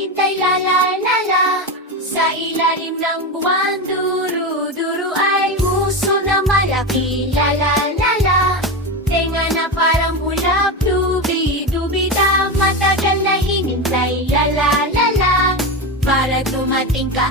Naghintay la la la la. Sa ilalim ng buwan Duru-duru ay Puso na malaki. La la la Tenga na parang ulap Dubi-dubita Matagal na hinintay la la la la. Para dumating ka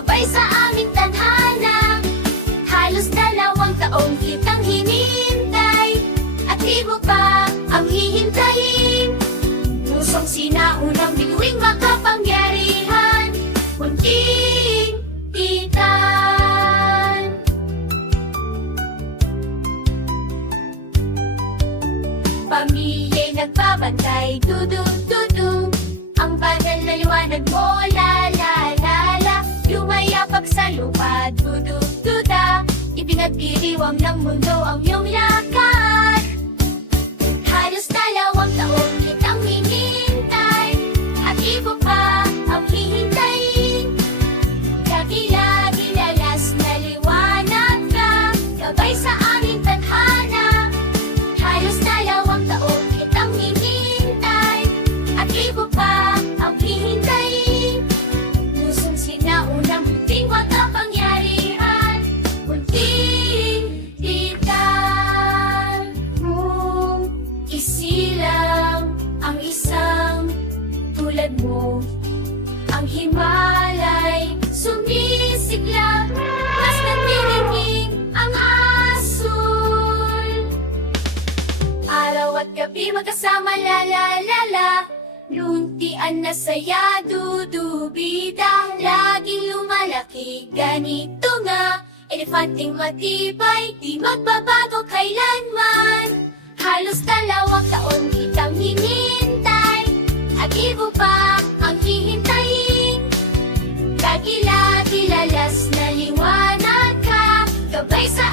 Gabay sa aming tadhana. Halos dalawang taon kitang hinintay At libo pa ang hihintayin. Pusong sinaunang bituing makapangyarihan Munting titan. Pamilya'y nagbabantay Dudu-dudu. Ang bagal na liwanag mo La Dudu-duda Ipinagdiriwang ng mundo ang iyong lakad Ang himalay sumisigla Mas nagniningning ang asul. Araw at gabi magkasama la la la la. Luntian na saya dudubida Laging lumalaki. Ganito nga Elefanting matibay Di magbabago kailanman. Halos dalawang taon kitang hinintay ka Gabay